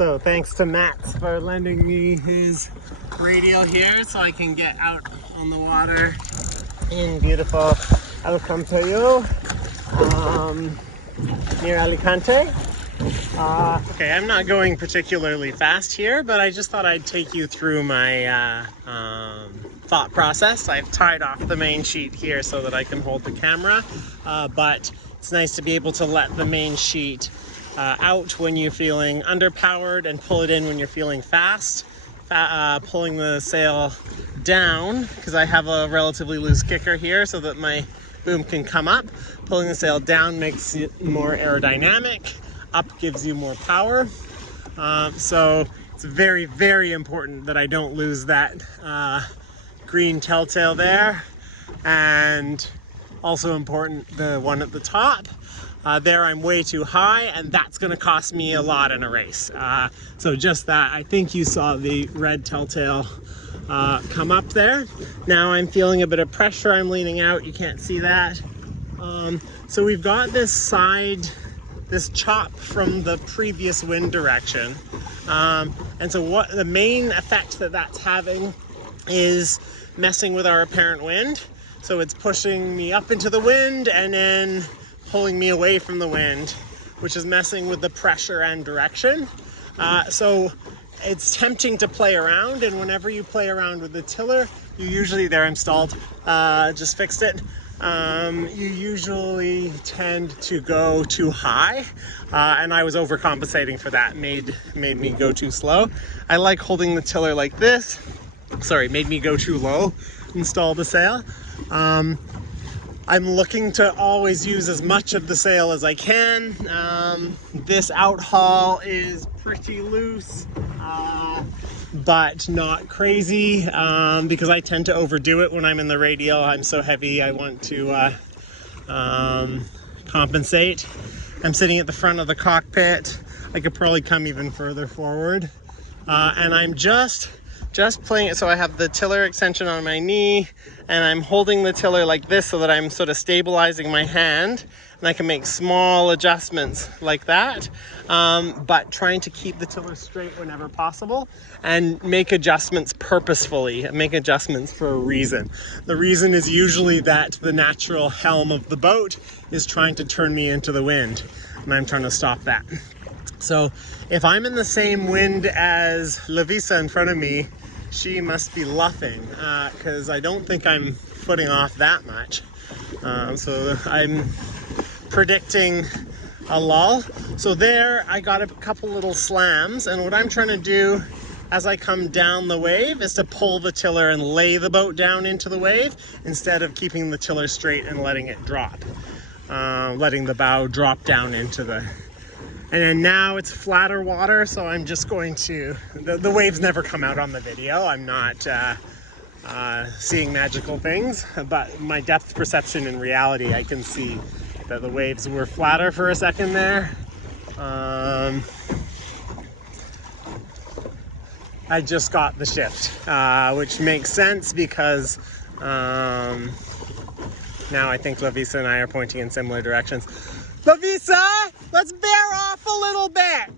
So thanks to Matt for lending me his radio here so I can get out on the water in beautiful ILCA near Alicante. Okay, I'm not going particularly fast here, but I just thought I'd take you through my thought process. I've tied off the main sheet here so that I can hold the camera, but it's nice to be able to let the main sheet out when you're feeling underpowered and pull it in when you're feeling fast. Pulling the sail down, because I have a relatively loose kicker here so that my boom can come up. Pulling the sail down makes it more aerodynamic. Up gives you more power. So it's very, very important that I don't lose that green telltale there. And also important, the one at the top. There I'm way too high, and that's going to cost me a lot in a race. So just that, I think you saw the red telltale come up there. Now I'm feeling a bit of pressure. I'm leaning out. You can't see that. So we've got this chop from the previous wind direction. And so what the main effect that that's having is messing with our apparent wind. So it's pushing me up into the wind and then pulling me away from the wind, which is messing with the pressure and direction. So it's tempting to play around, and whenever you play around with the tiller, you usually, there I'm stalled, just fixed it. You usually tend to go too high, and I was overcompensating for that, made me go too slow. I like holding the tiller like this. Sorry, made me go too low, install the sail. I'm looking to always use as much of the sail as I can. This out haul is pretty loose, but not crazy, because I tend to overdo it when I'm in the radial. I'm so heavy, I want to compensate. I'm sitting at the front of the cockpit. I could probably come even further forward. And I'm just playing it, so I have the tiller extension on my knee, and I'm holding the tiller like this so that I'm sort of stabilizing my hand, and I can make small adjustments like that, but trying to keep the tiller straight whenever possible and make adjustments purposefully, make adjustments for a reason. The reason is usually that the natural helm of the boat is trying to turn me into the wind, and I'm trying to stop that. So if I'm in the same wind as Lavisa in front of me, she must be luffing, because I don't think I'm footing off that much. So I'm predicting a lull. So there I got a couple little slams, and what I'm trying to do as I come down the wave is to pull the tiller and lay the boat down into the wave instead of keeping the tiller straight and letting it drop. Letting the bow drop down into the... And then now it's flatter water, so I'm just going to... The waves never come out on the video. I'm not seeing magical things, but my depth perception in reality, I can see that the waves were flatter for a second there. I just got the shift, which makes sense because now I think Lavisa and I are pointing in similar directions. Lavisa, let's bear off a little bit.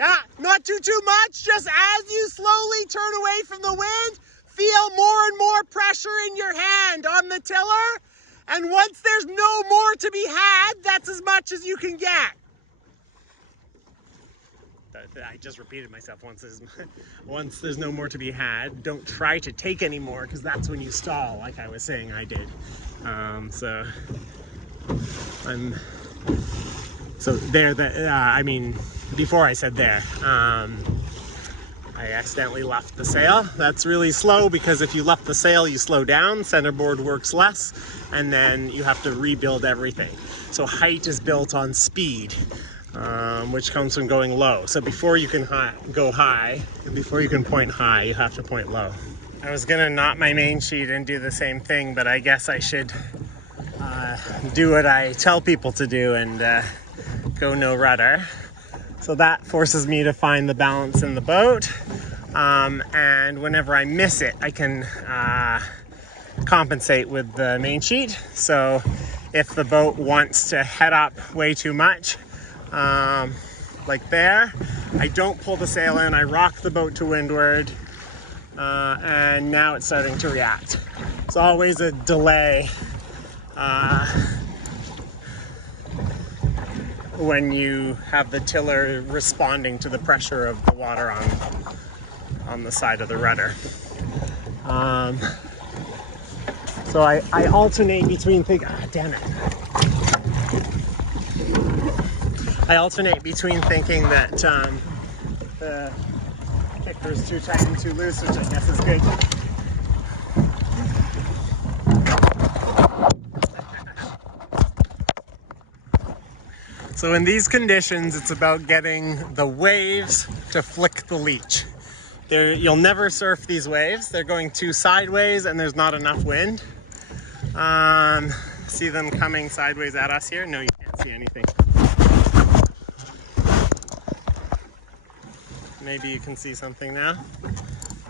Yeah, not too much. Just as you slowly turn away from the wind, feel more and more pressure in your hand on the tiller. And once there's no more to be had, that's as much as you can get. I just repeated myself. Once there's no more to be had, don't try to take any more, because that's when you stall, like I was saying I did. So there, I mean, before I said there, I accidentally left the sail. That's really slow, because if you left the sail, you slow down, centerboard works less, and then you have to rebuild everything. So height is built on speed, which comes from going low. So before you can go high, before you can point high, you have to point low. I was gonna knot my main sheet and do the same thing, but I guess I should do what I tell people to do and go no rudder. So that forces me to find the balance in the boat, and whenever I miss it, I can compensate with the main sheet. So if the boat wants to head up way too much, like there, I don't pull the sail in, I rock the boat to windward, and now it's starting to react. It's always a delay when you have the tiller responding to the pressure of the water on the side of the rudder. So I alternate between I alternate between thinking that the kicker's too tight and too loose, which I guess is good. So in these conditions, it's about getting the waves to flick the leech. You'll never surf these waves. They're going too sideways and there's not enough wind. See them coming sideways at us here? No, you can't see anything. Maybe you can see something now.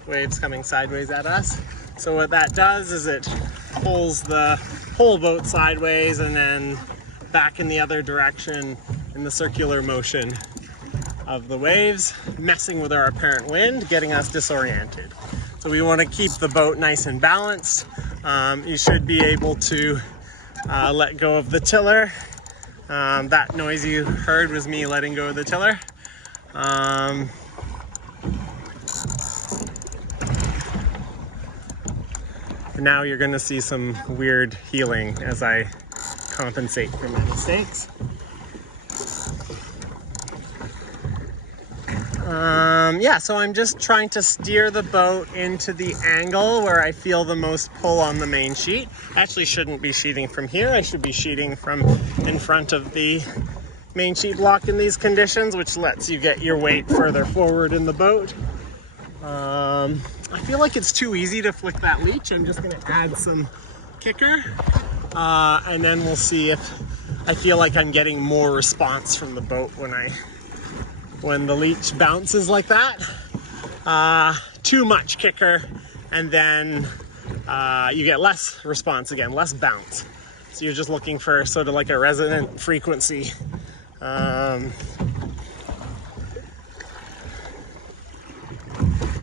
Waves coming sideways at us. So what that does is it pulls the whole boat sideways and then back in the other direction in the circular motion of the waves, messing with our apparent wind, getting us disoriented. So we want to keep the boat nice and balanced. You should be able to let go of the tiller. That noise you heard was me letting go of the tiller. Now you're going to see some weird heeling as I compensate for my mistakes. Yeah, so I'm just trying to steer the boat into the angle where I feel the most pull on the main sheet. I actually shouldn't be sheeting from here. I should be sheeting from in front of the main sheet block in these conditions, which lets you get your weight further forward in the boat. I feel like it's too easy to flick that leech. I'm just going to add some kicker, and then we'll see if I feel like I'm getting more response from the boat when the leech bounces like that. Too much kicker, and then you get less response again, less bounce. So you're just looking for sort of like a resonant frequency.